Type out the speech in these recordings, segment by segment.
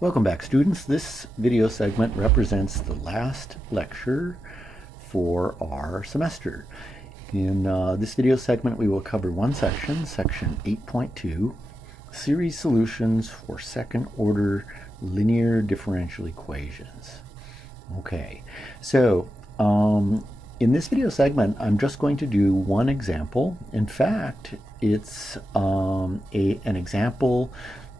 Welcome back, students. This video segment represents the last lecture for our semester. In this video segment, we will cover one section, section 8.2, series solutions for second-order linear differential equations. Okay, so in this video segment, I'm just going to do one example. In fact, it's an example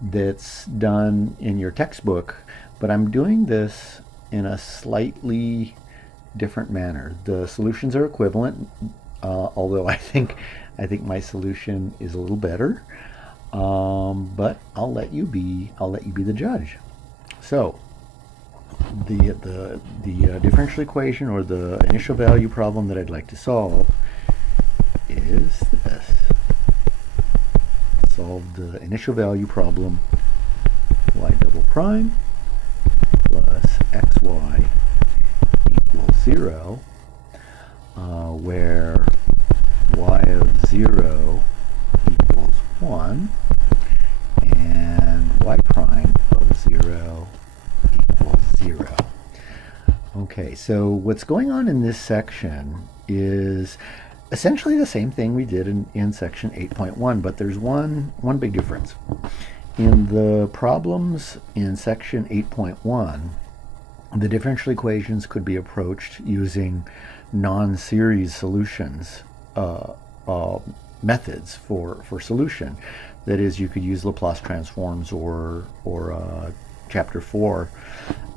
that's done in your textbook, but I'm doing this in a slightly different manner. The solutions are equivalent, although I think my solution is a little better. But I'll let you be the judge. So the differential equation, or the initial value problem that I'd like to solve, is this. Solve the initial value problem, y double prime plus xy equals 0, where y of 0 equals 1 and y prime of 0 equals 0. Okay, so what's going on in this section is essentially the same thing we did in section 8.1, but there's one big difference. In the problems in section 8.1, the differential equations could be approached using non-series solutions methods for solution. That is, you could use Laplace transforms or chapter 4.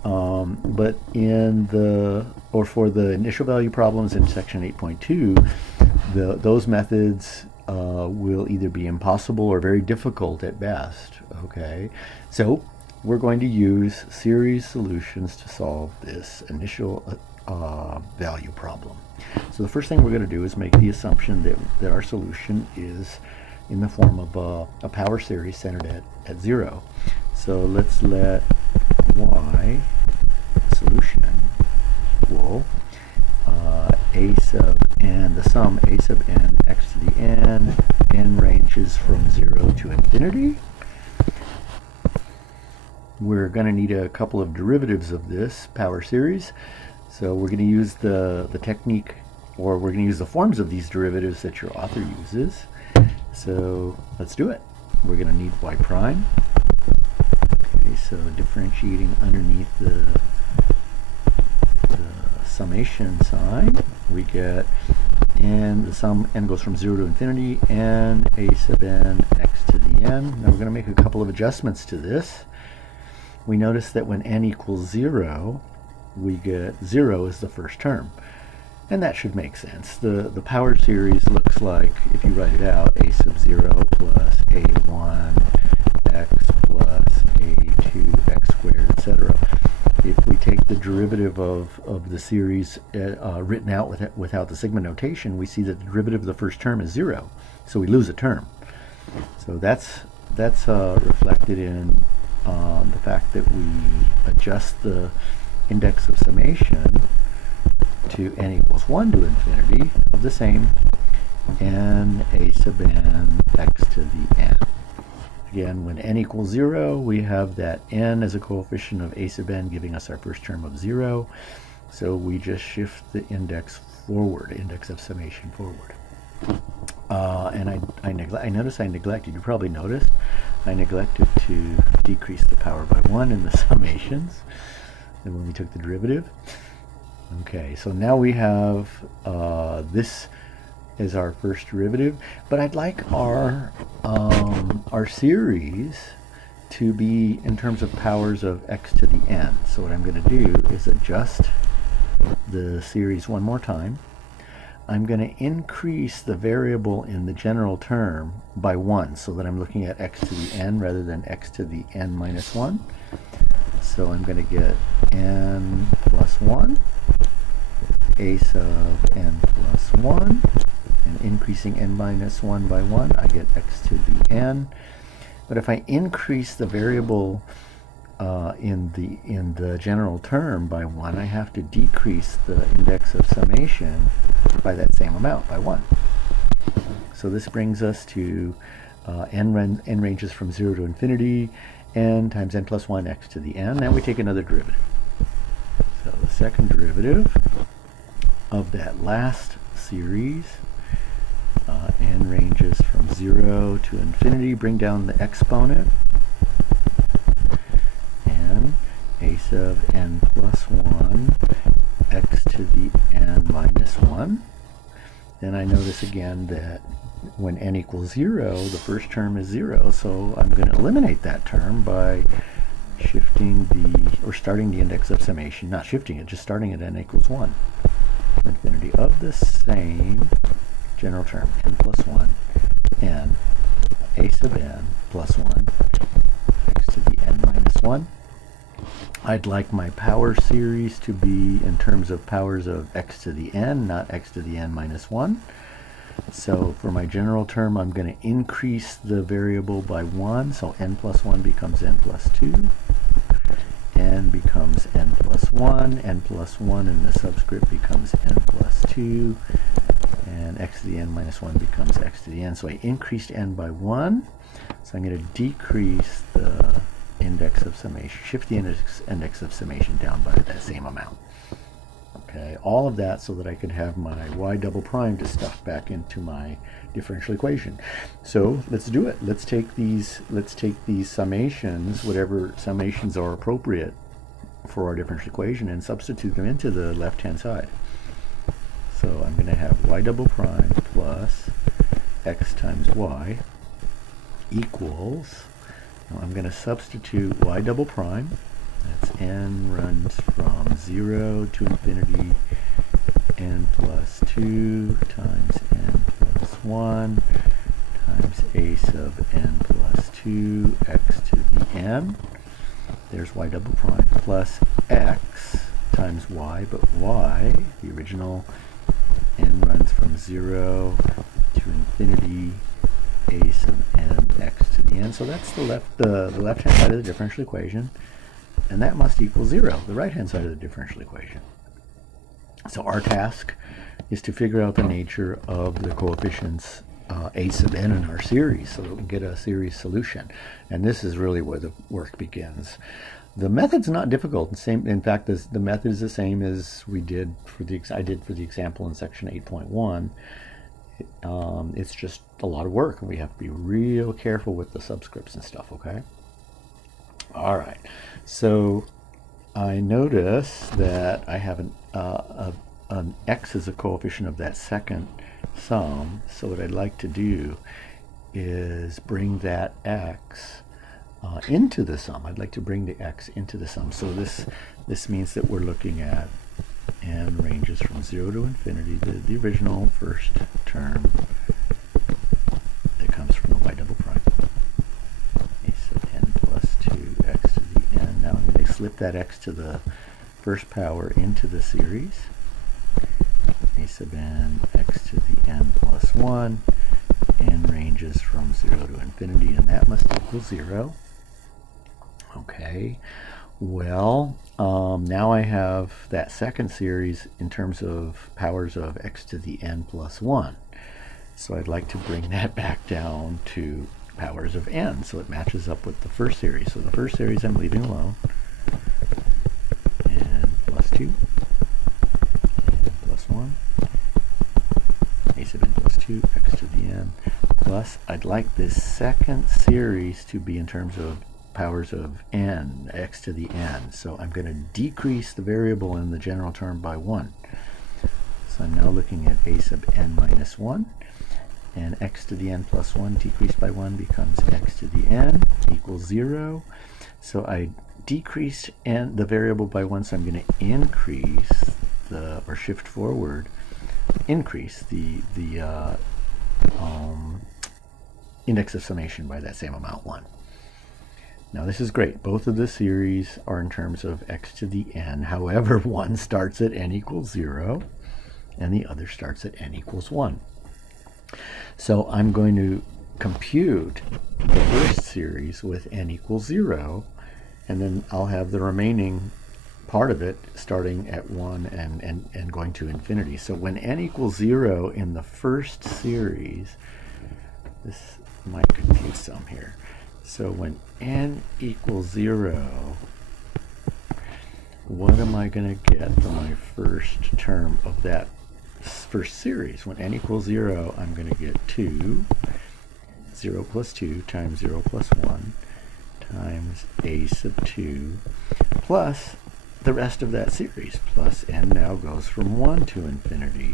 But for the initial value problems in section 8.2, those methods will either be impossible or very difficult at best. Okay, so we're going to use series solutions to solve this initial value problem. So the first thing we're going to do is make the assumption that our solution is in the form of a power series centered at 0. So let's let y solution equal a sub n, the sum a sub n x to the n ranges from 0 to infinity. We're going to need a couple of derivatives of this power series, so we're going to use the technique, or we're going to use the forms of these derivatives that your author uses. So let's do it. We're going to need y prime. Okay, so differentiating underneath the summation sign, we get the sum n goes from 0 to infinity, and a sub n x to the n. Now we're going to make a couple of adjustments to this. We notice that when n equals 0, we get 0 as the first term. And that should make sense. The power series looks like, if you write it out, a sub 0 plus a1 x plus a2 x squared, etc. If we take the derivative of the series written out without the sigma notation, we see that the derivative of the first term is 0. So we lose a term. So that's reflected in the fact that we adjust the index of summation to n equals 1 to infinity of the same n a sub n x to the n. Again, when n equals 0, we have that n as a coefficient of a sub n, giving us our first term of 0. So we just shift the index forward, index of summation forward. And I notice I neglected, you probably noticed, I neglected to decrease the power by 1 in the summations, and when we took the derivative. Okay, so now we have this as our first derivative, but I'd like our series to be in terms of powers of x to the n. So what I'm going to do is adjust the series one more time. I'm going to increase the variable in the general term by 1, so that I'm looking at x to the n rather than x to the n minus 1. So I'm going to get n plus 1, a sub n plus 1, and increasing n minus 1 by 1, I get x to the n. But if I increase the variable in the general term by 1, I have to decrease the index of summation by that same amount, by 1. So this brings us to n ranges from 0 to infinity, n times n plus 1 x to the n. Now we take another derivative. So the second derivative of that last series, n ranges from 0 to infinity. Bring down the exponent, and a sub n plus 1 x to the n minus 1. Then I notice again that when n equals 0, the first term is 0, so I'm going to eliminate that term by shifting or starting the index of summation, not shifting it, just starting at n equals 1. Infinity of the same general term, n plus 1, n, a sub n plus 1, x to the n minus 1. I'd like my power series to be in terms of powers of x to the n, not x to the n minus 1. So for my general term, I'm going to increase the variable by 1, so n plus 1 becomes n plus 2. N becomes n plus 1, n plus 1 in the subscript becomes n plus 2, and x to the n minus 1 becomes x to the n. So I increased n by 1, so I'm going to decrease the index of summation, shift the index of summation down by that same amount. Okay, all of that so that I could have my y double prime to stuff back into my differential equation. So let's do it. Let's take these summations, whatever summations are appropriate for our differential equation, and substitute them into the left-hand side. So I'm going to have y double prime plus x times y equals, now I'm going to substitute y double prime, that's n runs from 0 to infinity, n plus 2 times n plus 1 times a sub n plus 2 x to the n. There's y double prime plus x times y, but y, the original, n runs from 0 to infinity, a sub n x to the n. So that's the left-hand side of the differential equation, and that must equal 0, the right-hand side of the differential equation. So our task is to figure out the nature of the coefficients a sub n in our series so that we can get a series solution. And this is really where the work begins. The method's not difficult. In fact, the method is the same as I did for the example in section 8.1. It's just a lot of work, and we have to be real careful with the subscripts and stuff, okay? All right, so I notice that I have an x as a coefficient of that second sum. So what I'd like to do is bring that x into the sum. I'd like to bring the x into the sum. So this means that we're looking at n ranges from 0 to infinity, the original first term that comes from the y double prime, a sub n plus 2 x to the n. Now I'm going to slip that x to the first power into the series, a sub n x to the n plus 1, n ranges from 0 to infinity, and that must equal 0. Okay, well, now I have that second series in terms of powers of x to the n plus 1. So I'd like to bring that back down to powers of n, so it matches up with the first series. So the first series I'm leaving alone, n plus 2, n plus 1, a sub n plus 2, x to the n, plus I'd like this second series to be in terms of powers of n, x to the n. So I'm going to decrease the variable in the general term by 1. So I'm now looking at a sub n minus 1, and x to the n plus 1 decreased by 1 becomes x to the n equals 0. So I decreased the variable by 1, so I'm going to increase or shift forward, increase the index of summation by that same amount, 1. Now this is great. Both of the series are in terms of x to the n. However, one starts at n equals 0, and the other starts at n equals 1. So I'm going to compute the first series with n equals 0, and then I'll have the remaining part of it starting at 1 and going to infinity. So when n equals 0 in the first series, this might confuse some here. So when n equals 0, what am I going to get for my first term of that first series? When n equals 0, I'm going to get 2, 0 plus 2 times 0 plus 1 times a sub 2 plus the rest of that series, plus n now goes from 1 to infinity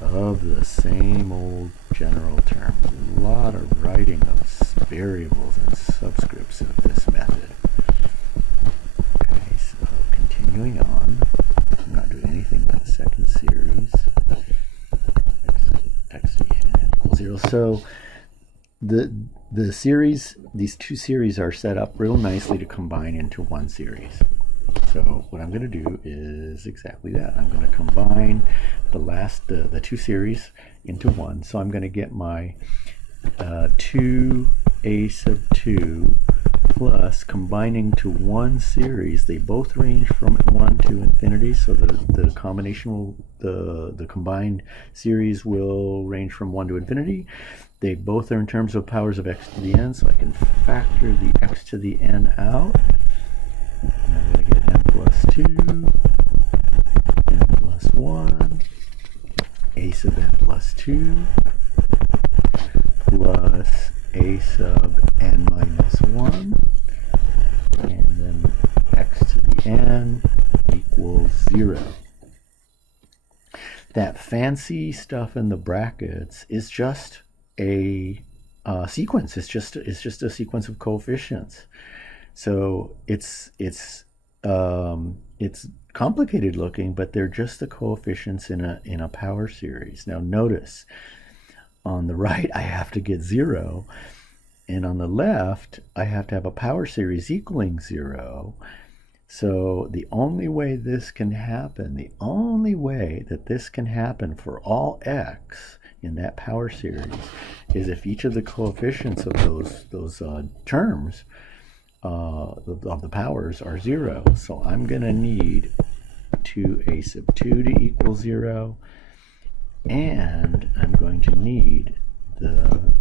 of the same old general term. A lot of writing of variables and subscripts of this method. Okay, so continuing on, I'm not doing anything with the second series. X equals 0. So the series, these two series are set up real nicely to combine into one series. So what I'm going to do is exactly that. I'm going to combine the two series into one. So I'm going to get my 2a sub 2 plus combining to one series. They both range from 1 to infinity, so the combination will, the combined series will range from 1 to infinity. They both are in terms of powers of x to the n, so I can factor the x to the n out. And I'm going to get n plus 2, n plus 1, a sub n plus 2, plus a sub n minus 1, and then x to the n equals 0. That fancy stuff in the brackets is just a sequence. It's just a sequence of coefficients. So it's complicated looking, but they're just the coefficients in a power series. Now notice, on the right I have to get 0, and on the left I have to have a power series equaling 0. So the only way this can happen, the only way that this can happen for all x in that power series, is if each of the coefficients of those terms of the powers are 0. So I'm going to need 2a sub 2 to equal 0, and I'm going to need the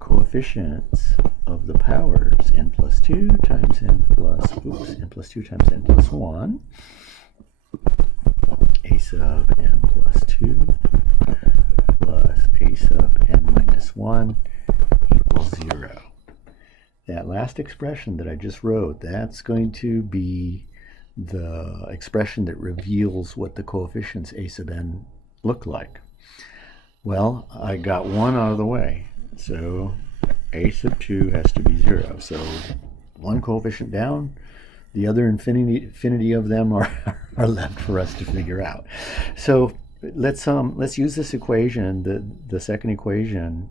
coefficients of the powers n plus 2 times n plus 2 times n plus 1, a sub n plus 2 plus a sub n minus 1 equals 0. That last expression that I just wrote, that's going to be the expression that reveals what the coefficients a sub n look like. Well, I got one out of the way, so a sub 2 has to be 0. So one coefficient down, the other infinity of them are left for us to figure out. So let's use this equation, the second equation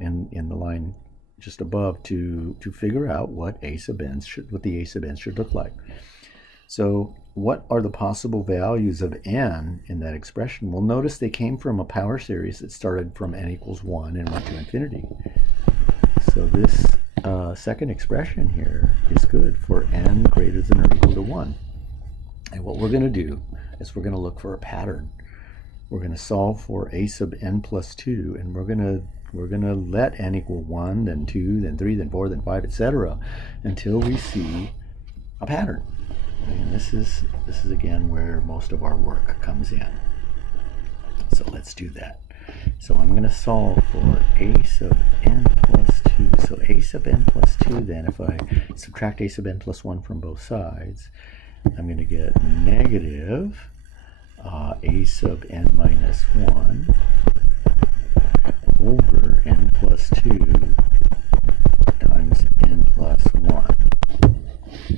in the line just above, to figure out what the a sub n should look like. So what are the possible values of n in that expression? Well, notice they came from a power series that started from n equals 1 and went to infinity. So this second expression here is good for n greater than or equal to 1. And what we're going to do is we're going to look for a pattern. We're going to solve for a sub n plus 2, and we're going to let n equal 1, then 2, then 3, then 4, then 5, etc., until we see a pattern. And this is again where most of our work comes in. So let's do that. So I'm going to solve for a sub n plus 2. So a sub n plus 2, then if I subtract a sub n plus 1 from both sides, I'm going to get negative a sub n minus 1 over n plus 2 times n plus 1.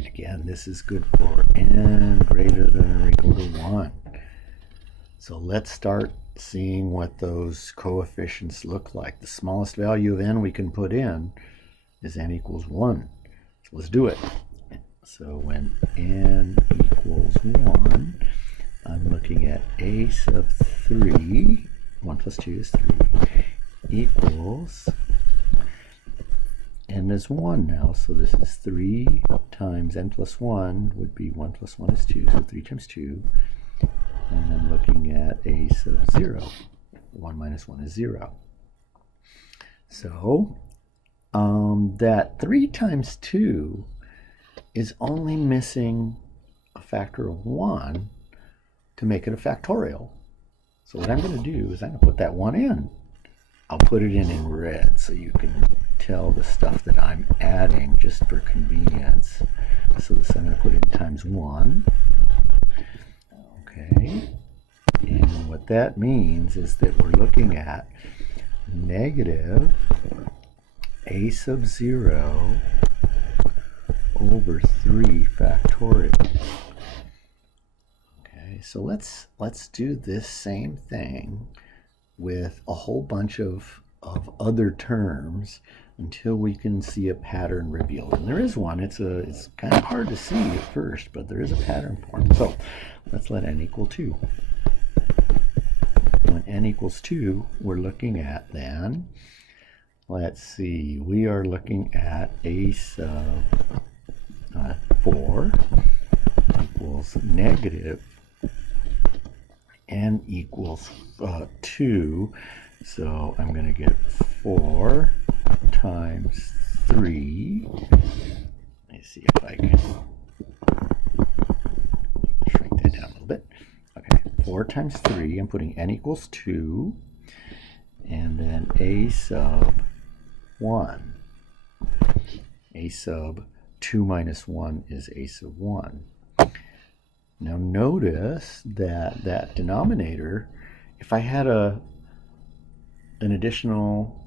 Again, this is good for n greater than or equal to 1. So let's start seeing what those coefficients look like. The smallest value of n we can put in is n equals 1. So let's do it. So when n equals 1, I'm looking at a sub 3, 1 plus 2 is 3, equals, n is 1 now, so this is 3 times n plus 1 would be 1 plus 1 is 2, so 3 times 2, and I'm looking at a sub 0. 1 minus 1 is 0. So that 3 times 2 is only missing a factor of 1 to make it a factorial. So what I'm going to do is I'm going to put that 1 in. I'll put it in red so you can tell the stuff that I'm adding just for convenience. So this I'm going to put in times 1. Okay. And what that means is that we're looking at negative a sub 0 over 3 factorial. Okay, so let's do this same thing with a whole bunch of other terms until we can see a pattern revealed. And there is one. It's kind of hard to see at first, but there is a pattern formed. So let's let n equal 2. When n equals 2, we're looking at then, let's see, we are looking at a sub 4 equals negative n equals 2. So I'm going to get 4 times 3. Let me see if I can shrink that down a little bit. Okay, 4 times 3, I'm putting n equals 2, and then a sub 1. A sub 2 minus 1 is a sub 1. Now notice that that denominator, if I had an additional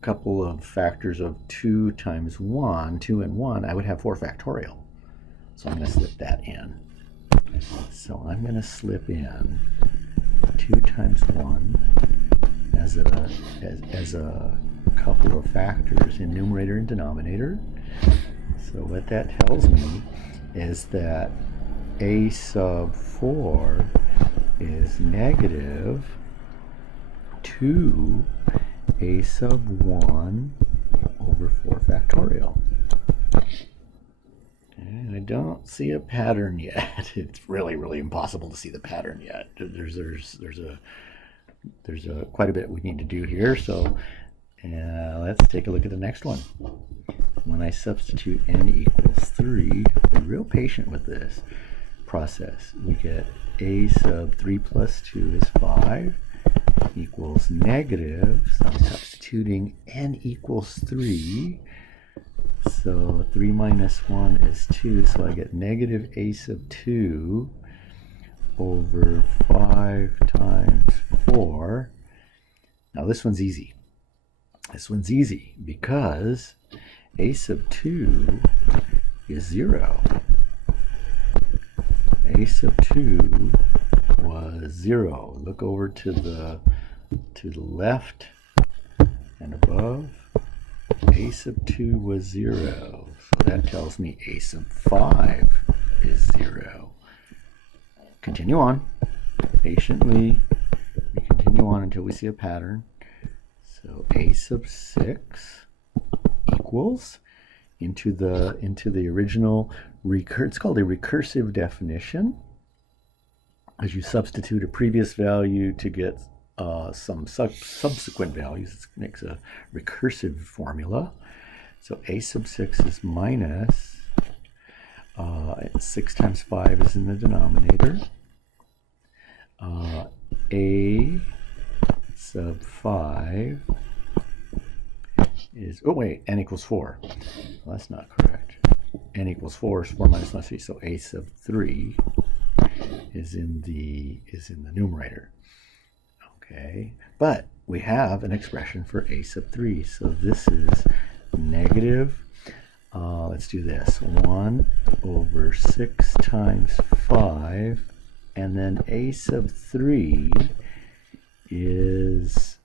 couple of factors of 2 times 1, 2 and 1, I would have 4 factorial. So I'm going to slip that in. So I'm going to slip in 2 times 1 as a couple of factors in numerator and denominator. So what that tells me is that a sub 4 is negative 2 a sub 1 over 4 factorial. And I don't see a pattern yet. It's really impossible to see the pattern yet. There's quite a bit we need to do here. So let's take a look at the next one. When I substitute n equals 3, be real patient with this process. We get a sub 3 plus 2 is 5 equals negative. So I'm substituting n equals 3. So 3 minus 1 is 2. So I get negative a sub 2 over 5 times 4. Now this one's easy. This one's easy because a sub 2 is 0. A sub 2 was 0. Look over to the left and above. A sub 2 was 0. So that tells me a sub 5 is 0. Continue on. Patiently, we continue on until we see a pattern. So a sub 6 equals into the original it's called a recursive definition, as you substitute a previous value to get some subsequent values. It makes a recursive formula. So a sub 6 is minus 6 times 5 is in the denominator. A sub 5 is, oh wait, n equals 4. Well, that's not correct. N equals 4 is 4 minus 1 is 3. So a sub 3 is in the numerator. Okay, but we have an expression for a sub 3. So this is negative, let's do this, 1 over 6 times 5, and then a sub 3 is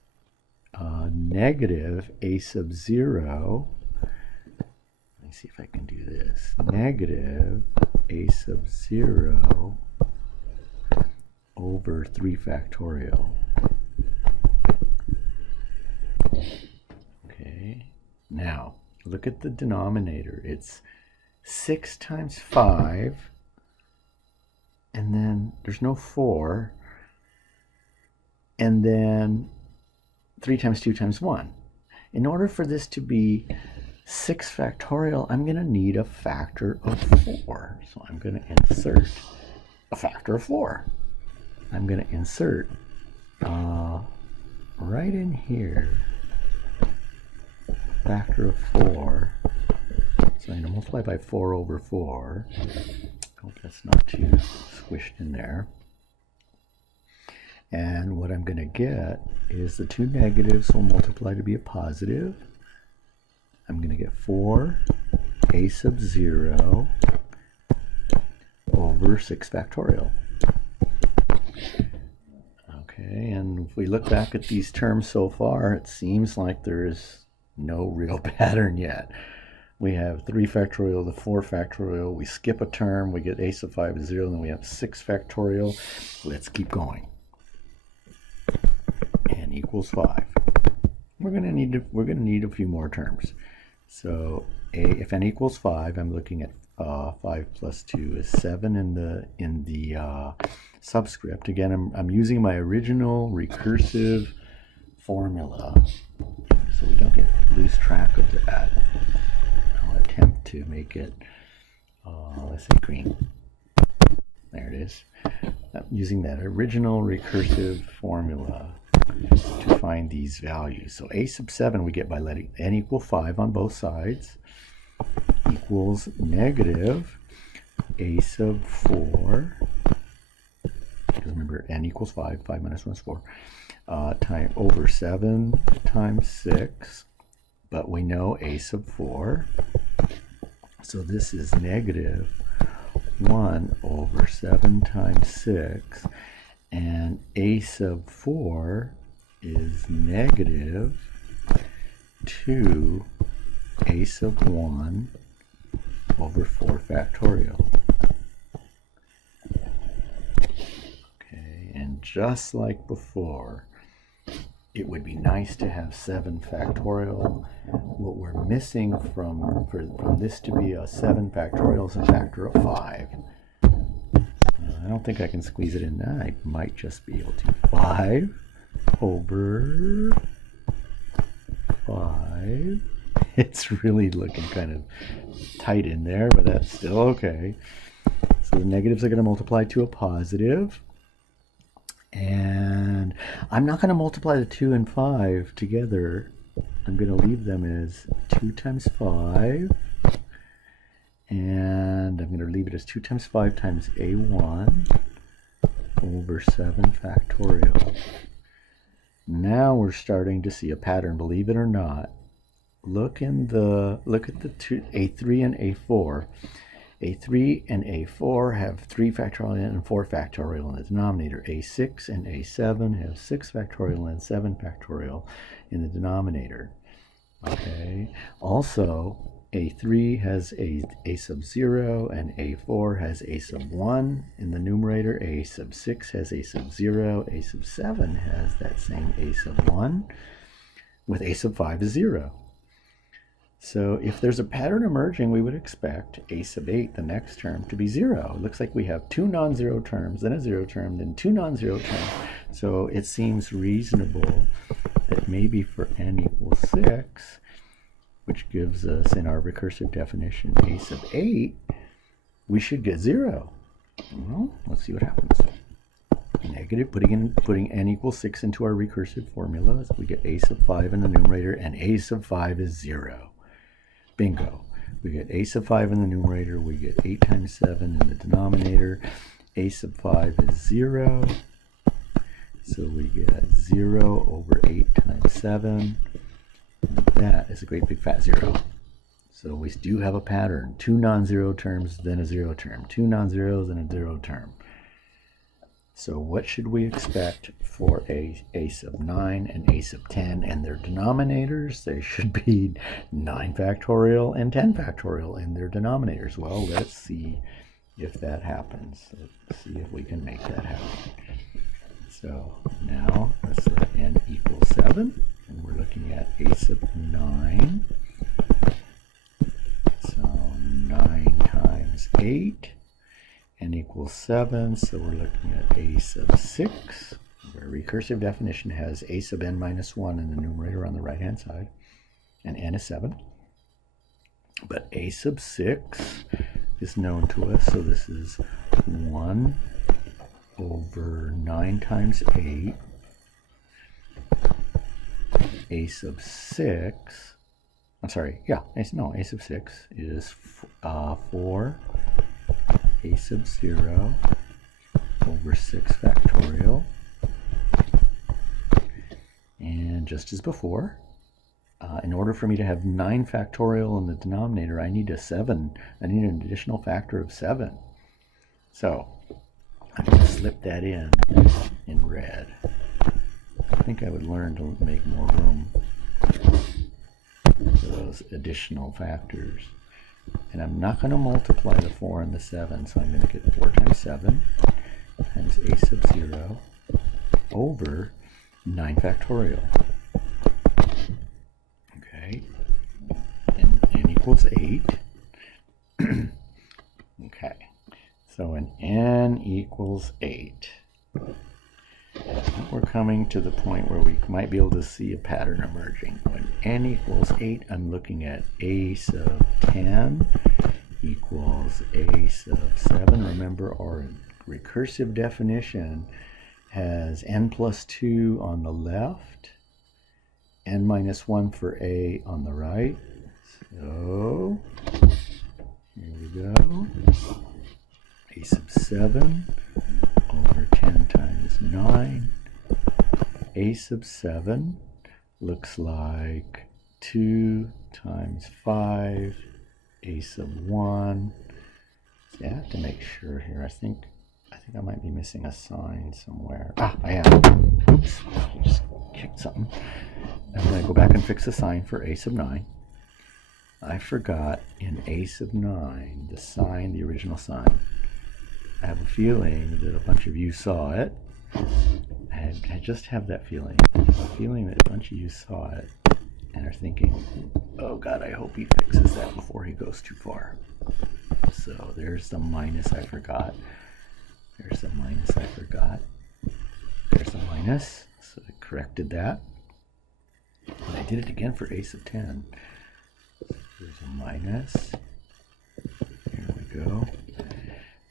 negative a sub 0. Let me see if I can do this. Negative a sub 0 over 3 factorial. Okay, now look at the denominator. It's 6 times 5, and then there's no 4, and then 3 times 2 times 1. in order for this to be 6 factorial, I'm going to need a factor of 4. So I'm going to insert a factor of 4. I'm going to insert right in here, factor of 4. So I'm going to multiply by 4 over 4. Hope that's not too squished in there. And what I'm going to get is the two negatives will multiply to be a positive. I'm going to get 4 a sub 0 over 6 factorial. Okay, and if we look back at these terms so far, it seems like there is no real pattern yet. We have 3 factorial to 4 factorial. We skip a term, we get a sub 5 is 0, then we have 6 factorial. Let's keep going. N equals 5. We're going to need a few more terms. So if n equals 5, I'm looking at 5 plus 2 is 7 in the subscript. Again, I'm using my original recursive formula, so we don't lose track of that. I'll attempt to make it, let's say green. There it is. I'm using that original recursive formula to find these values. So a sub 7 we get by letting n equal 5 on both sides equals negative a sub 4, because remember n equals 5, 5 minus 1 is 4, time over 7 times 6, but we know a sub 4, so this is negative 1 over 7 times 6, and a sub 4 is negative 2 a sub 1 over 4 factorial. Okay, and just like before, it would be nice to have 7 factorial. What we're missing from this to be a 7 factorial is a factor of 5. I don't think I can squeeze it in that. I might just be able to. 5 over 5. It's really looking kind of tight in there, but that's still okay. So the negatives are going to multiply to a positive. And I'm not going to multiply the 2 and 5 together. I'm going to leave them as 2 times 5. And I'm going to leave it as 2 times 5 times a1 over 7 factorial. Now we're starting to see a pattern, believe it or not. Look at the two, a3 and a4. a3 and a4 have 3 factorial and 4 factorial in the denominator. a6 and a7 have 6 factorial and 7 factorial in the denominator. Okay. Also, a3 has a sub 0 and a4 has a sub 1 in the numerator. A sub 6 has a sub 0. A sub 7 has that same a sub 1 with a sub 5 is 0. So if there's a pattern emerging, we would expect a sub 8, the next term, to be 0. It looks like we have 2 non-zero terms, then a 0 term, then 2 non-zero terms. So it seems reasonable that maybe for n equals 6, which gives us in our recursive definition a sub 8, we should get 0. Well, let's see what happens. Negative, putting n equals 6 into our recursive formula, we get a sub 5 in the numerator, and a sub 5 is 0. Bingo. We get a sub 5 in the numerator, we get 8 times 7 in the denominator. A sub 5 is 0. So we get 0 over 8 times 7. That is a great big fat 0. So we do have a pattern. 2 non-zero terms, then a 0 term. 2 non-zeros, then a 0 term. So what should we expect for a sub 9 and a sub 10 and their denominators? They should be 9 factorial and 10 factorial in their denominators. Well, let's see if that happens. Let's see if we can make that happen. So now let's let n equal 7, and we're looking at a sub 9. So 9 times 8. N equals 7, so we're looking at a sub 6. Our recursive definition has a sub n minus 1 in the numerator on the right-hand side. and n is 7. But a sub 6 is known to us, so this is 1 over 9 times 8. A sub 6, I'm sorry, yeah, a sub 6 is 4 a sub 0 over 6 factorial. And just as before, in order for me to have 9 factorial in the denominator, I need I need an additional factor of 7. So I'm going to slip that in red. I think I would learn to make more room for those additional factors. And I'm not going to multiply the 4 and the 7, so I'm going to get 4 times 7 times a sub 0 over 9 factorial. Okay, and n equals 8. Okay, so when n equals 8, we're coming to the point where we might be able to see a pattern emerging. When n equals 8, I'm looking at a sub 10 equals a sub 7. Remember, our recursive definition has n plus 2 on the left, n minus 1 for a on the right. So here we go. A sub 7 over 10 times 9. A sub 7 looks like 2 times 5 a sub 1. See, I have to make sure here. I think I might be missing a sign somewhere. Ah, I am. Oops, I just kicked something. I'm going to go back and fix the sign for a sub 9. I forgot in a sub 9 the sign, the original sign. I have a feeling that a bunch of you saw it. I just have that feeling. I have a feeling that a bunch of you saw it and are thinking, oh God, I hope he fixes that before he goes too far. So there's the minus I forgot. There's the minus I forgot. There's the minus. So I corrected that. And I did it again for a sub 10. So there's a minus. Here we go.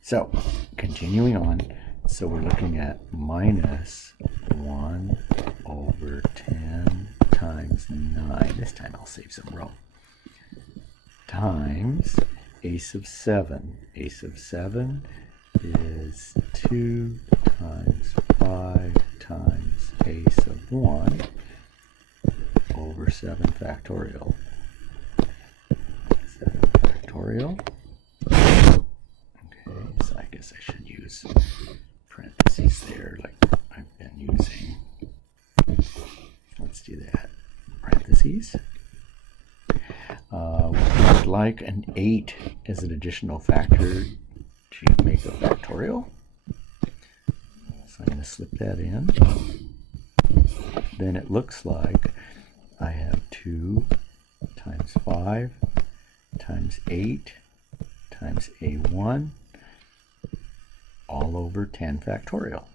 So continuing on. So we're looking at minus 1 over 10 times 9. This time I'll save some room. Times a sub 7. A sub 7 is 2 times 5 times a sub 1 over 7 factorial. 7 factorial. Okay, so I guess I should use parentheses there like I've been using. Let's do that. Parentheses. We would like an 8 as an additional factor to make a factorial. So I'm going to slip that in. Then it looks like I have 2 times 5 times 8 times a1 all over 10 factorial.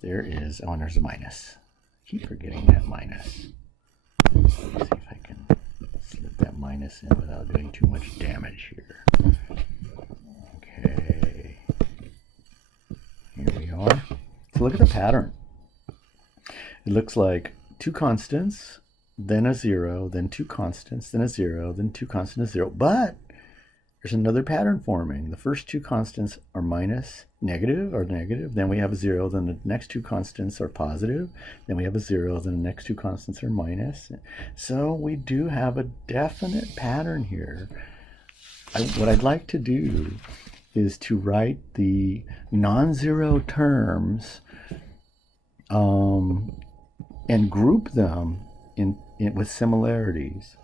There is, oh, and there's a minus. I keep forgetting that minus. Let's see if I can slip that minus in without doing too much damage here. Okay. Here we are. So look at the pattern. It looks like 2 constants, then a 0, then 2 constants, then a 0, then 2 constants, a 0. But there's another pattern forming. The first 2 constants are minus, negative, then we have a 0, then the next 2 constants are positive, then we have a 0, then the next 2 constants are minus. So we do have a definite pattern here. What I'd like to do is to write the non-zero terms and group them with similarities.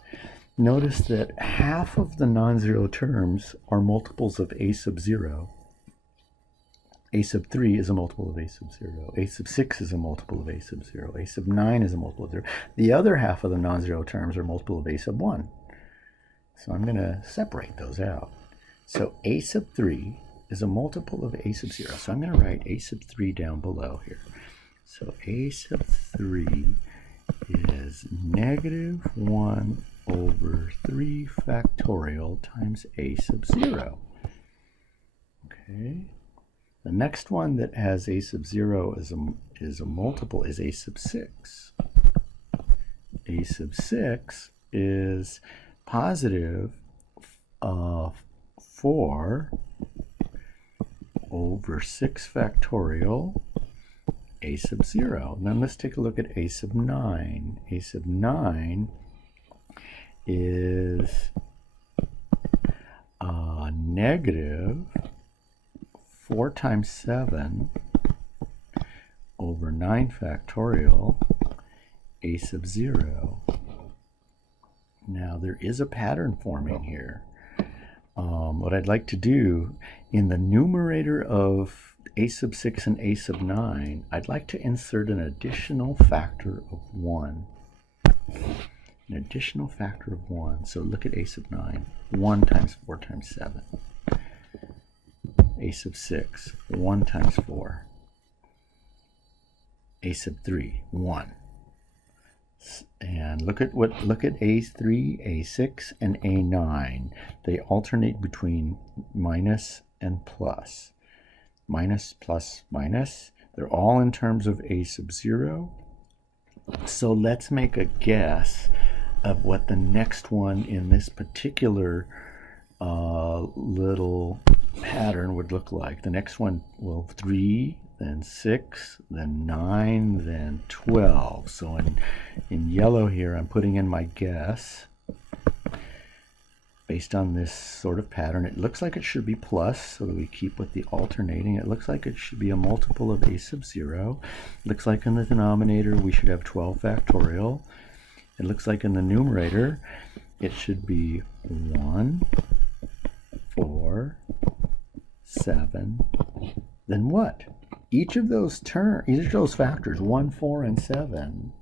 Notice that half of the non-zero terms are multiples of a sub 0. A sub 3 is a multiple of a sub 0. A sub 6 is a multiple of a sub 0. A sub 9 is a multiple of 0. The other half of the non-zero terms are multiple of a sub 1. So I'm going to separate those out. So a sub 3 is a multiple of a sub 0. So I'm going to write a sub 3 down below here. So a sub 3 is negative 1 over 3 factorial times a sub 0. Okay. The next one that has a sub 0 is a multiple is a sub 6. A sub 6 is positive 4 over 6 factorial a sub 0. And then let's take a look at a sub 9. A sub 9 is negative 4 times 7 over 9 factorial a sub 0. Now there is a pattern forming here. What I'd like to do in the numerator of a sub 6 and a sub 9, I'd like to insert an additional factor of 1. An additional factor of 1. So look at a sub 9. 1 times 4 times 7. A sub 6. 1 times 4. A sub 3. 1. And look at A3, A6, and A9. They alternate between minus and plus. Minus, plus, minus. They're all in terms of a sub 0. So let's make a guess of what the next one in this particular little pattern would look like. The next one, well, 3, then 6, then 9, then 12. So in yellow here, I'm putting in my guess based on this sort of pattern. It looks like it should be plus, so we keep with the alternating. It looks like it should be a multiple of a sub 0. It looks like in the denominator we should have 12 factorial. It looks like in the numerator it should be 1, 4, 7, then what? Each of those factors, 1, 4, and 7,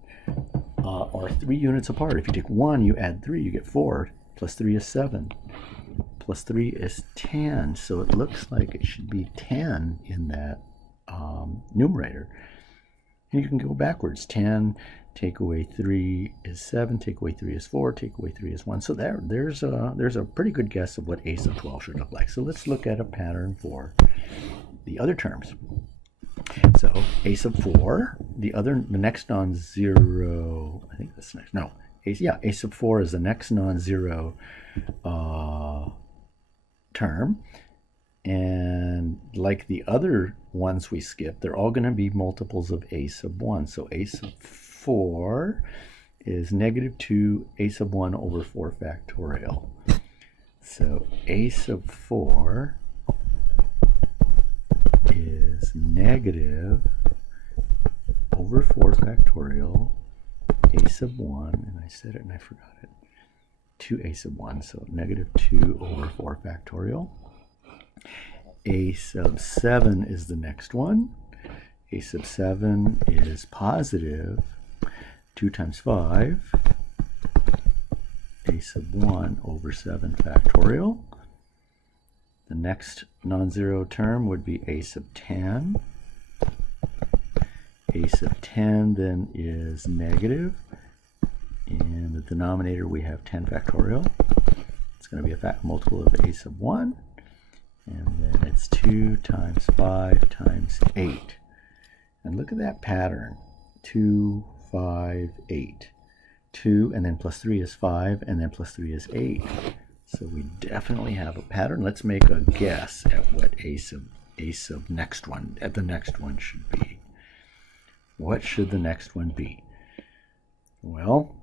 are 3 units apart. If you take 1, you add 3, you get 4. Plus 3 is 7. Plus 3 is 10. So it looks like it should be 10 in that numerator. And you can go backwards. 10, take away 3 is 7, take away 3 is 4, take away 3 is 1. So there's a pretty good guess of what a sub 12 should look like. So let's look at a pattern for the other terms. So a sub 4, the next non-zero, I think that's next, no, a sub 4 is the next non-zero term. And like the other ones we skipped, they're all going to be multiples of a sub 1. So a sub 4 is negative 2 a sub 1 over 4 factorial. So a sub 4 is negative over 4 factorial a sub 1, and I said it and I forgot it, 2 a sub 1, so negative 2 over 4 factorial. A sub 7 is the next one. A sub 7 is positive 2 times 5 a sub 1 over 7 factorial. The next non-zero term would be a sub 10. A sub 10 then is negative. In the denominator we have 10 factorial. It's going to be a multiple of a sub 1. And then it's 2 times 5 times 8. And look at that pattern. 2, 5, 8. 2, and then plus 3 is 5, and then plus 3 is 8. So we definitely have a pattern. Let's make a guess at what a sub next one, at the next one should be. What should the next one be? Well,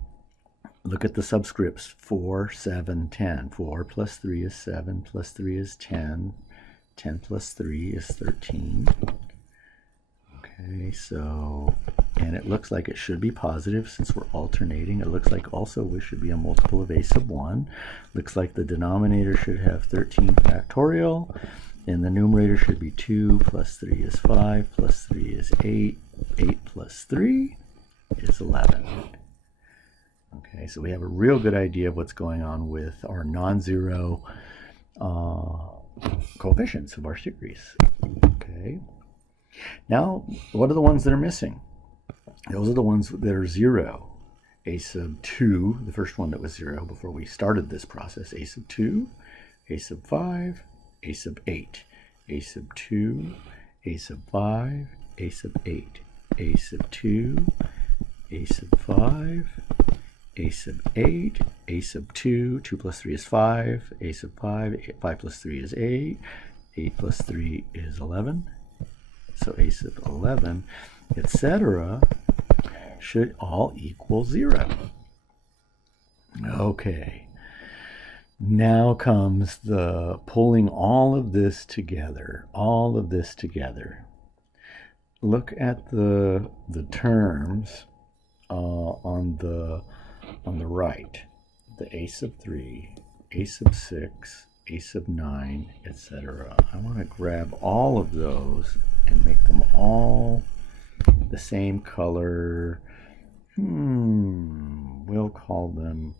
look at the subscripts, 4, 7, 10. 4 plus 3 is 7, plus 3 is 10. 10 plus 3 is 13. Okay, so, and it looks like it should be positive since we're alternating. It looks like also we should be a multiple of a sub 1. Looks like the denominator should have 13 factorial. And the numerator should be 2 plus 3 is 5 plus 3 is 8. 8 plus 3 is 11. Okay, so we have a real good idea of what's going on with our non-zero coefficients of our series. Okay. Now, what are the ones that are missing? Those are the ones that are 0. a sub 2, the first one that was 0 before we started this process, a sub 2, a sub 5, a sub 8, a sub 2, a sub 5, a sub 8, a sub 2, a sub 5, a sub 8, a sub 2, 2 plus 3 is 5, a sub 5, 5 plus 3 is 8, 8 plus 3 is 11, so a sub 11, etc., should all equal 0. Okay, now comes the pulling all of this together, Look at the terms on the right, the a sub 3, a sub 6, a sub 9, etc. I want to grab all of those and make them all the same color. We'll call them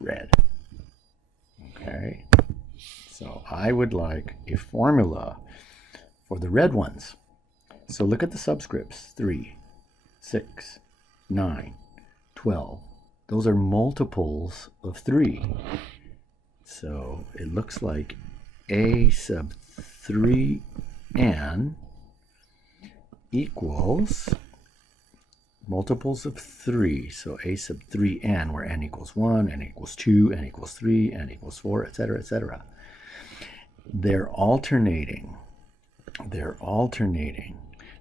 red. Okay, so I would like a formula for the red ones. So look at the subscripts, 3, 6, 9, 12. Those are multiples of 3. So it looks like a sub 3n equals multiples of 3. So a sub 3n, where n equals 1, n equals 2, n equals 3, n equals 4, etc., etc. They're alternating.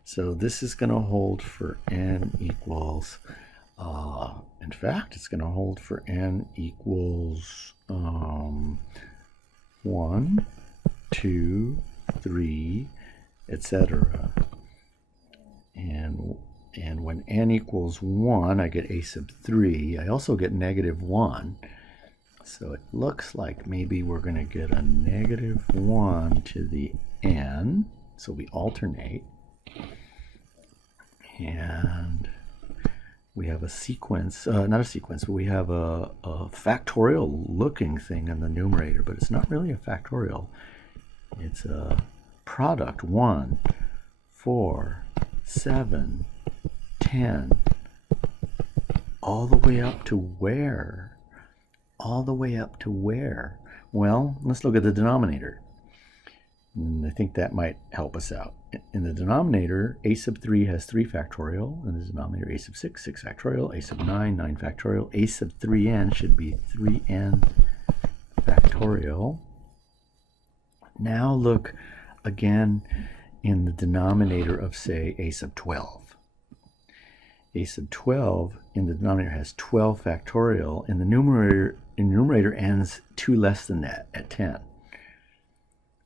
So this is going to hold for n equals, in fact, it's going to hold for n equals 1, 2, 3, etc. And when n equals 1, I get a sub 3. I also get negative 1. So it looks like maybe we're going to get a negative 1 to the n. So we alternate. And we have a sequence, not a sequence, but we have a factorial looking thing in the numerator, but it's not really a factorial. It's a product, 1, 4, 7, 10, all the way up to where? Well, let's look at the denominator. And I think that might help us out. In the denominator, a sub 3 has 3 factorial. In the denominator, a sub 6, 6 factorial. A sub 9, 9 factorial. A sub 3n should be 3n factorial. Now look again in the denominator of, say, a sub 12. A sub 12 in the denominator has 12 factorial. In the numerator ends 2 less than that at 10.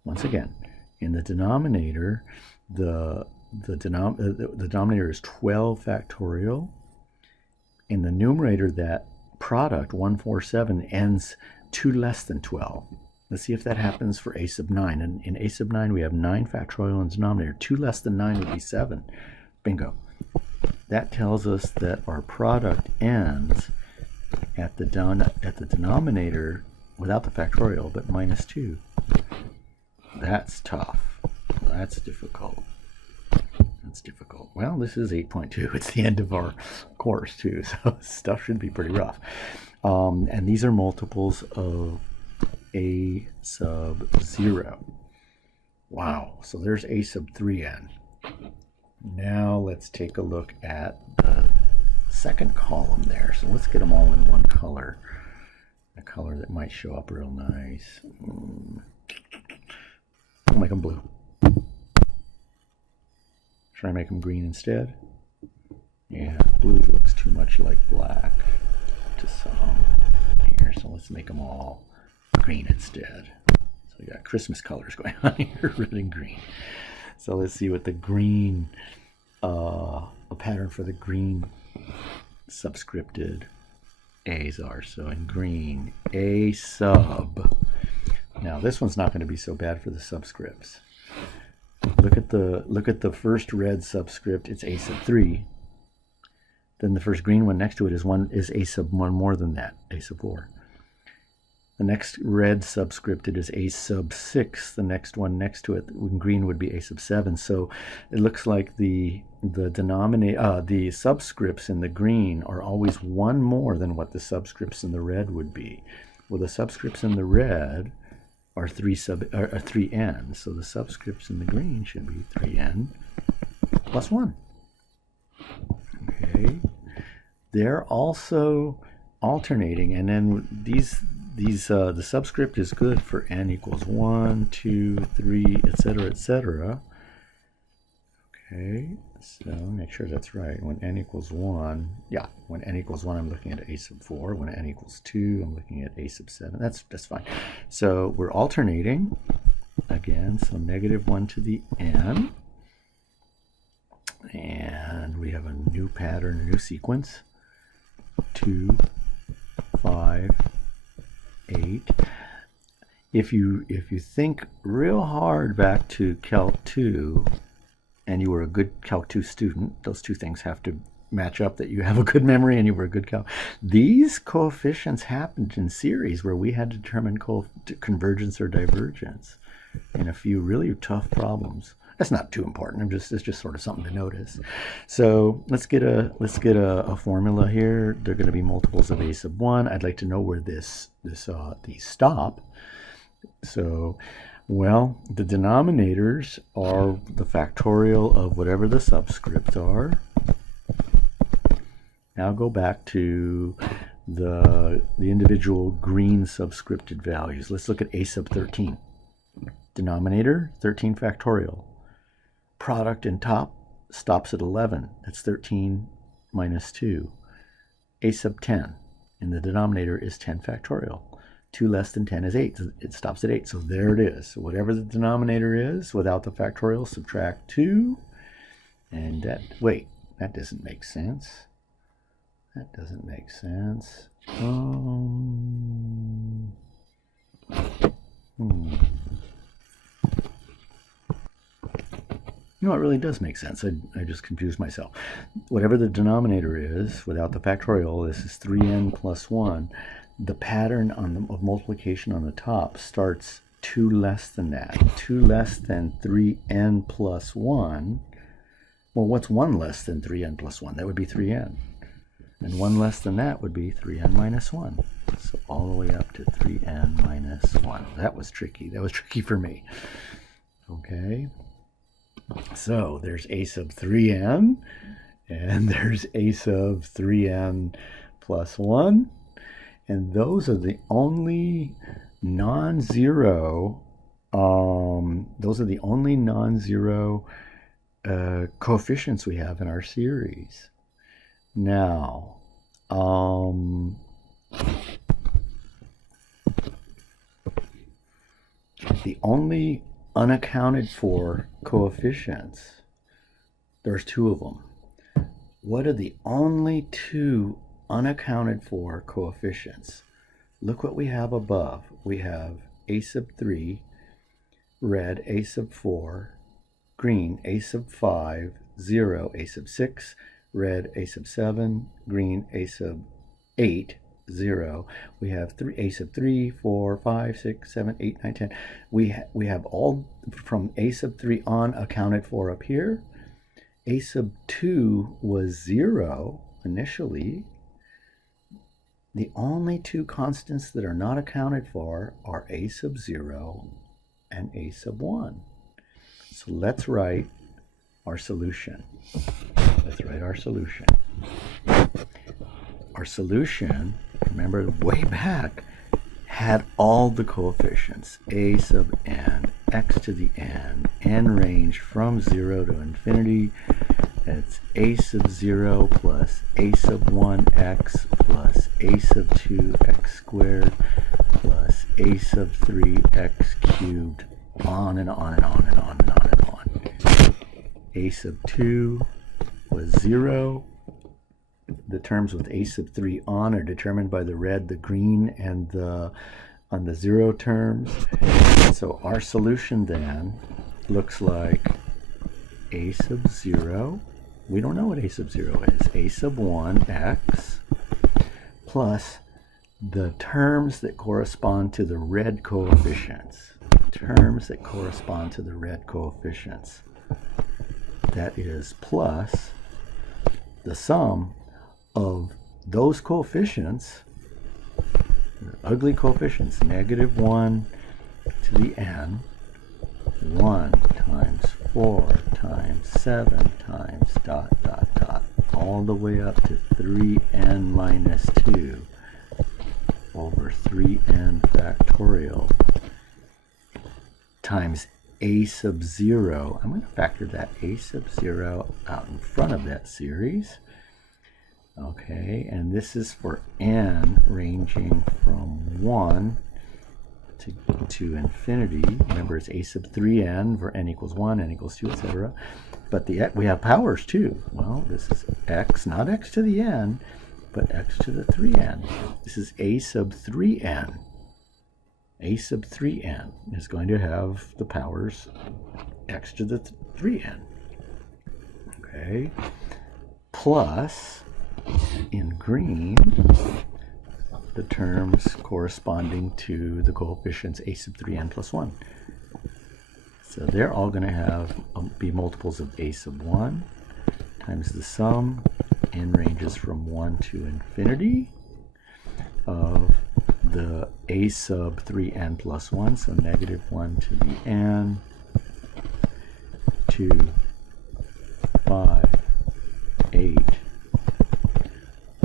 Once again, in the denominator, the denominator is 12 factorial. In the numerator, that product, 147, ends 2 less than 12. Let's see if that happens for a sub 9. And in a sub 9, we have 9 factorial in the denominator. 2 less than 9 would be 7. Bingo. That tells us that our product ends at the denominator without the factorial, but minus 2. That's tough. That's difficult. Well, this is 8.2. It's the end of our course, too, so stuff should be pretty rough. And these are multiples of a sub 0. Wow. So there's a sub 3n. Now let's take a look at the second column there. So let's get them all in one color. A color that might show up real nice. I'll make them blue. Should I make them green instead? Yeah, blue looks too much like black to some here, so let's make them all green instead. So we got Christmas colors going on here, red and green. So let's see what the green, a pattern for the green subscripted A's are. So in green, A sub. Now this one's not going to be so bad for the subscripts. Look at the first red subscript. It's a sub 3. Then the first green one next to it is a sub 1 more than that, a sub 4. The next red subscripted is a sub 6. The next one next to it in green would be a sub 7. So it looks like the subscripts in the green are always one more than what the subscripts in the red would be. Well, the subscripts in the red are 3n, so the subscripts in the green should be 3n plus 1. Okay, they're also alternating, and then the subscript is good for n equals 1, 2, 3, etc., etc. Okay, so make sure that's right. When n equals 1, yeah, when n equals 1, I'm looking at a sub 4. When n equals 2, I'm looking at a sub 7. That's fine. So we're alternating again, so negative 1 to the n. And we have a new pattern, a new sequence. 2, 5, 8. If you think real hard back to Calc 2, and you were a good Calc 2 student, those two things have to match up, that you have a good memory and you were a good Calc. These coefficients happened in series where we had to determine convergence or divergence in a few really tough problems. That's not too important. It's just sort of something to notice. So let's get a formula here. They're going to be multiples of a sub 1. I'd like to know where these stop. So, well, the denominators are the factorial of whatever the subscripts are. Now go back to the individual green subscripted values. Let's look at a sub 13. Denominator, 13 factorial. Product in top stops at 11. That's 13 minus 2. A sub 10 in the denominator is 10 factorial. 2 less than 10 is 8. It stops at 8. So there it is. So whatever the denominator is, without the factorial, subtract 2. And that doesn't make sense. That doesn't make sense. No, it really does make sense. I just confused myself. Whatever the denominator is, without the factorial, this is 3n plus 1. The pattern of multiplication on the top starts 2 less than that. 2 less than 3n plus 1. Well, what's 1 less than 3n plus 1? That would be 3n. And 1 less than that would be 3n minus 1. So all the way up to 3n minus 1. That was tricky. That was tricky for me. Okay. So there's a sub 3n, and there's a sub 3n plus 1, and those are the only non-zero coefficients we have in our series. Now, the only unaccounted for coefficients, there's 2 of them. What are the only 2 unaccounted for coefficients? Look what we have above. We have a sub 3, red, a sub 4, green, a sub 5, 0, a sub 6, red, a sub 7, green, a sub 8, 0. We have a sub 3, 4, 5, 6, 7, 8, 9, 10. We have all from a sub 3 on accounted for up here. A sub 2 was 0 initially. The only 2 constants that are not accounted for are a sub 0 and a sub 1. So let's write our solution. Let's write our solution. Our solution, remember way back, had all the coefficients, a sub n, x to the n ranged from 0 to infinity. That's a sub 0 plus a sub 1x plus a sub 2x squared plus a sub 3x cubed, on and on and on and on and on and on. A sub 2 was 0. The terms with a sub 3 on are determined by the red, the green, and on the 0 terms. So our solution then looks like a sub 0. We don't know what a sub 0 is. A sub 1x plus the terms that correspond to the red coefficients. Terms that correspond to the red coefficients. That is plus the sum of those coefficients, ugly coefficients, -1 to the n, 1 times 4 times 7 times ... all the way up to 3n minus 2 over 3n factorial times a sub 0. I'm going to factor that a sub 0 out in front of that series. Okay, and this is for n ranging from 1 to infinity. Remember, it's a sub 3n for n equals 1, n equals 2, etc. But we have powers too. Well, this is x, not x to the n, but x to the 3n. This is a sub 3n. A sub 3n is going to have the powers x to the 3n. Okay, plus, in green, the terms corresponding to the coefficients a sub 3n plus 1. So they're all going to be multiples of a sub 1 times the sum, n ranges from 1 to infinity, of the a sub 3n plus 1, so -1 to the n, 2, 5, 8,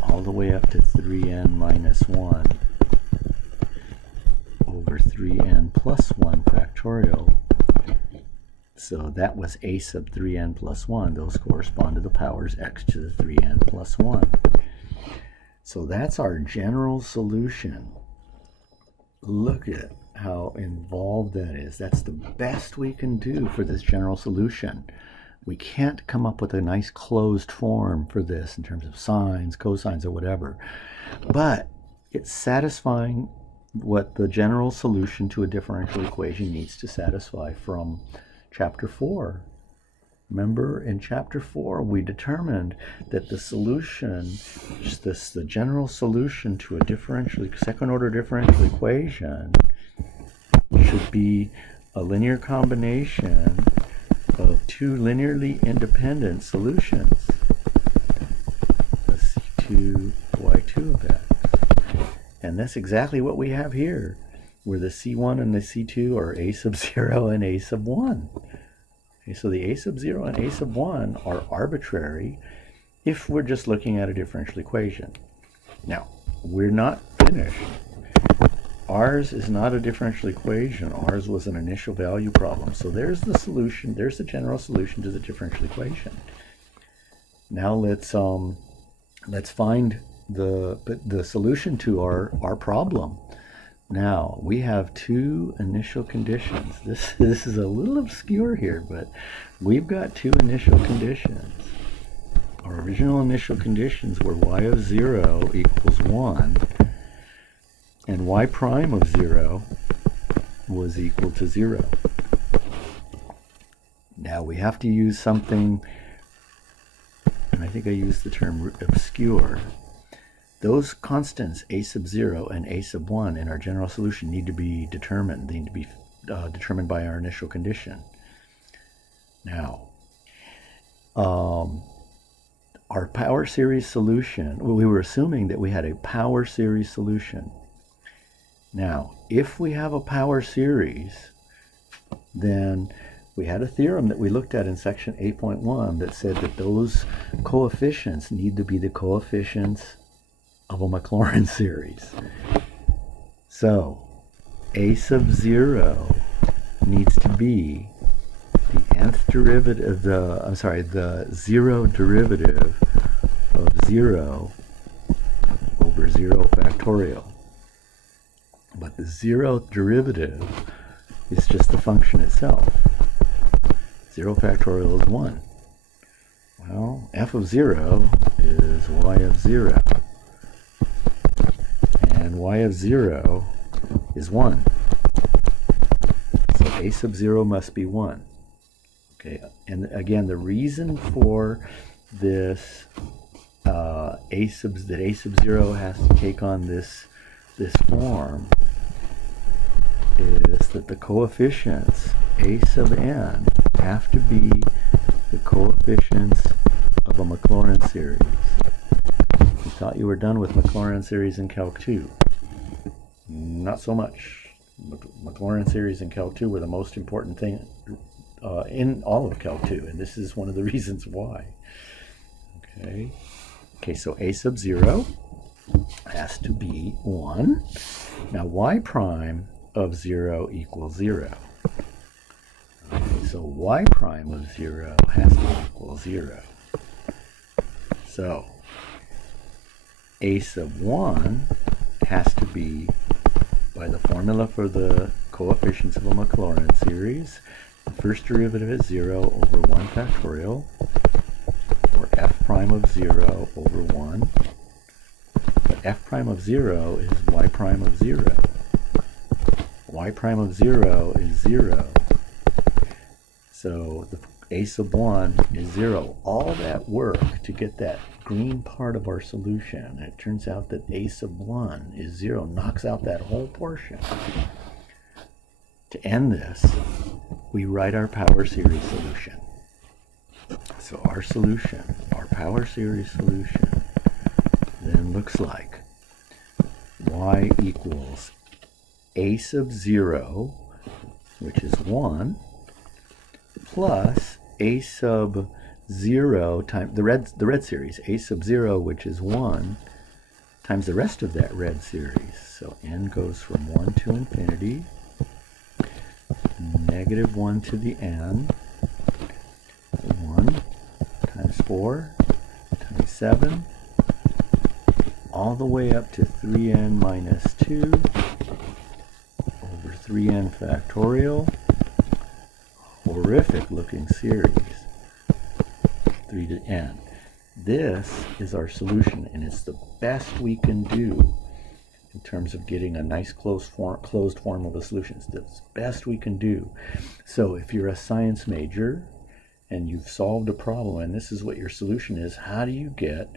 all the way up to 3n minus 1 over 3n plus 1 factorial. So that was a sub 3n plus 1. Those correspond to the powers x to the 3n plus 1. So that's our general solution. Look at how involved that is. That's the best we can do for this general solution. We can't come up with a nice closed form for this in terms of sines, cosines, or whatever. But it's satisfying what the general solution to a differential equation needs to satisfy from Chapter 4. Remember, in Chapter 4, we determined that the solution, the general solution to a second-order differential equation should be a linear combination of two linearly independent solutions, C2, Y2 of x. And that's exactly what we have here, where the C1 and the C2 are a sub 0 and a sub 1. Okay, so the a sub 0 and a sub 1 are arbitrary if we're just looking at a differential equation. Now, we're not finished. Ours is not a differential equation. Ours was an initial value problem. So there's the solution. There's the general solution to the differential equation. Now let's find the solution to our problem. Now we have two initial conditions. This is a little obscure here, but we've got two initial conditions. Our original initial conditions were y of 0 equals 1. And y prime of 0 was equal to 0. Now we have to use something, and I think I used the term obscure. Those constants, a sub 0 and a sub 1, in our general solution need to be determined. They need to be determined by our initial condition. Now, our power series solution, well, we were assuming that we had a power series solution. Now, if we have a power series, then we had a theorem that we looked at in section 8.1 that said that those coefficients need to be the coefficients of a Maclaurin series. So, a sub 0 needs to be the nth derivative, the 0 derivative of 0 over 0 factorial. But the 0th derivative is just the function itself. 0 factorial is 1. Well, f of 0 is y of 0. And y of 0 is 1. So a sub 0 must be 1. Okay, and again, the reason for this a sub 0 has to take on this this form is that the coefficients a sub n have to be the coefficients of a Maclaurin series. You thought you were done with Maclaurin series in Calc 2. Not so much. Maclaurin series in Calc 2 were the most important thing in all of Calc 2, and this is one of the reasons why. Okay, so a sub 0 has to be 1. Now y prime of 0 equals 0. Okay, so y prime of 0 has to equal 0. So a sub 1 has to be, by the formula for the coefficients of a Maclaurin series, the first derivative is 0 over 1 factorial, or f prime of 0 over 1. But f prime of 0 is y prime of 0. Y prime of 0 is 0. So the a sub 1 is 0. All that work to get that green part of our solution, it turns out that a sub 1 is 0, knocks out that whole portion. To end this, we write our power series solution. So our solution, our power series solution, then looks like y equals a sub 0, which is 1, plus a sub 0 times the red series, a sub 0, which is 1, times the rest of that red series. So n goes from 1 to infinity, negative 1 to the n, 1 times 4 times 7, all the way up to 3n minus 2 over 3n factorial. Horrific looking series, 3 to n. This is our solution, and it's the best we can do in terms of getting a nice closed form of a solution. It's the best we can do. So if you're a science major and you've solved a problem and this is what your solution is, how do you get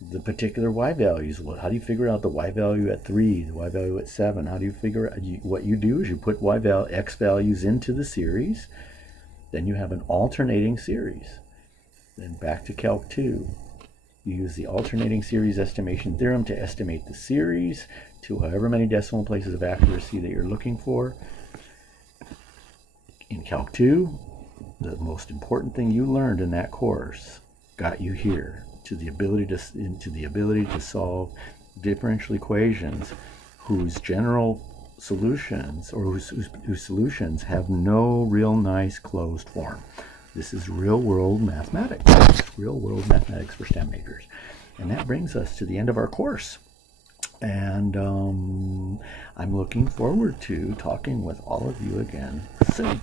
the particular y values? Well, how do you figure out the y value at 3, the y value at 7? How do you figure out? What you do is you put x values into the series, then you have an alternating series. Then back to Calc 2. You use the alternating series estimation theorem to estimate the series to however many decimal places of accuracy that you're looking for. In Calc 2, the most important thing you learned in that course got you here to the ability to solve differential equations whose general solutions, or whose solutions have no real nice closed form. This is real-world mathematics. Real-world mathematics for STEM majors. And that brings us to the end of our course. And I'm looking forward to talking with all of you again soon.